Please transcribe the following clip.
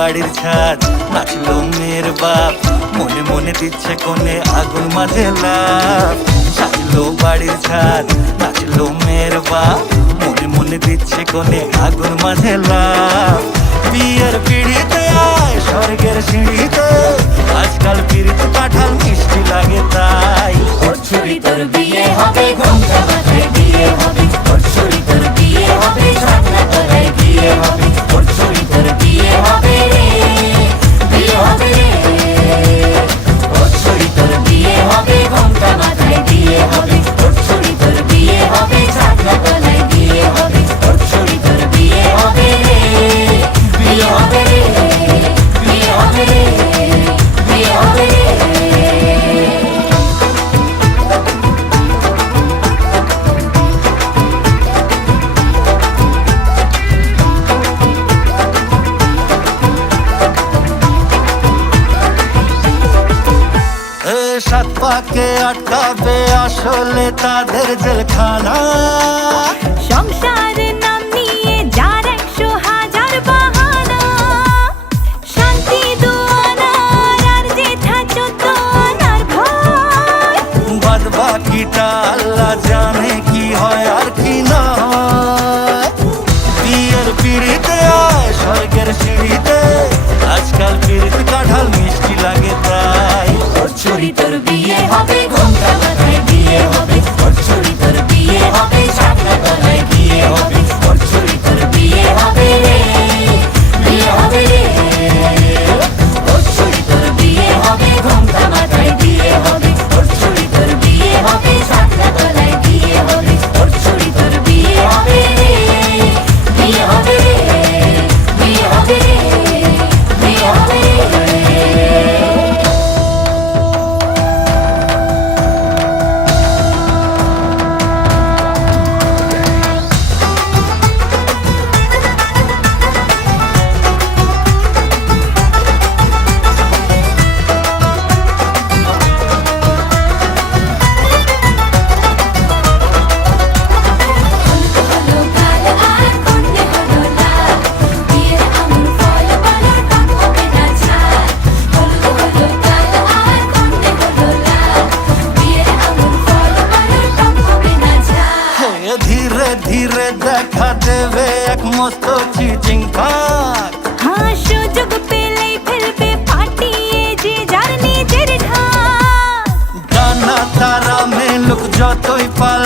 বাড়ির ছাদ, নাচলো মেয়ের বাপ, মনে মনে দিচ্ছে কোণে আগুন মাঝে লাভ। সাজলো বাড়ির ছাদ, নাচলো মেয়ের বাপ, মনে মনে দিচ্ছে কোণে আগুন মাঝে লাভ। বিয়ের পিড়িতে আয় স্বর্গের সিঁড়িতে, আজকাল পিড়িতে কাঁঠাল মিষ্টি লাগে তাই। ওর ছুরি তোর বিয়ে হবে, ঘোমটা মাথায় বিয়ে হবে। ওর ছুরি তোর বিয়ে হবে, ছাগনা তলায় বিয়ে হবে। ওর ছুরি তোর বিয়ে হবে রে, বিয়ে হবে রে। ওর ছুরি তোর বিয়ে হবে, ঘোমটা মাথায় বিয়ে হবে। ওর ছুরি তোর বিয়ে হবে, ছাগনা তলায় বিয়ে হবে। ওর ছুরি তোর বিয়ে হবে রে, বিয়ে হবে রে, বিয়ে হবে রে, বিয়ে হবে রে। সাত পাকে আটকাবে আসলে তাদের জেলখানা। সংসারের নাম নিয়ে যার 100,000 বাহানা, শান্তি দুয়ানার আর যেথা 14 আনার ভয়। বাদ বাকিটা আল্লাহ জানে কি হয় আর কি না হয়। বিয়ের পিড়িতে আয় স্বর্গের সিঁড়িতে, আজকাল পিড়িতে কাঁঠাল মিষ্টি লাগে তাই। ওর ছুরি তোর বিয়ে হবে, ঘোমটা মাথায় বিয়ে হবে। ওর ছুরি তোর বিয়ে হবে, ছাগনা তলায় বিয়ে হবে। ওর ছুরি তোর বিয়ে হবে রে, বিয়ে হবে রে। ওর ছুরি তোর বিয়ে হবে, ঘোমটা মাথায় বিয়ে হবে। ওর ছুরি তোর বিয়ে হবে, ছাগনা তলায় বিয়ে হবে। ওর ছুরি তোর বিয়ে হবে রে, বিয়ে হবে রে, বিয়ে হবে রে, বিয়ে হবে রে। ধীরে ধীরে দেখা দেবে এক মস্ত চিচিং ফাঁক। হ্যাঁ, সুযোগ পেলেই ফেলবে পাঠিয়ে যে যার নিজের ঢাক। ডানা তারা মেলুক যতই পাল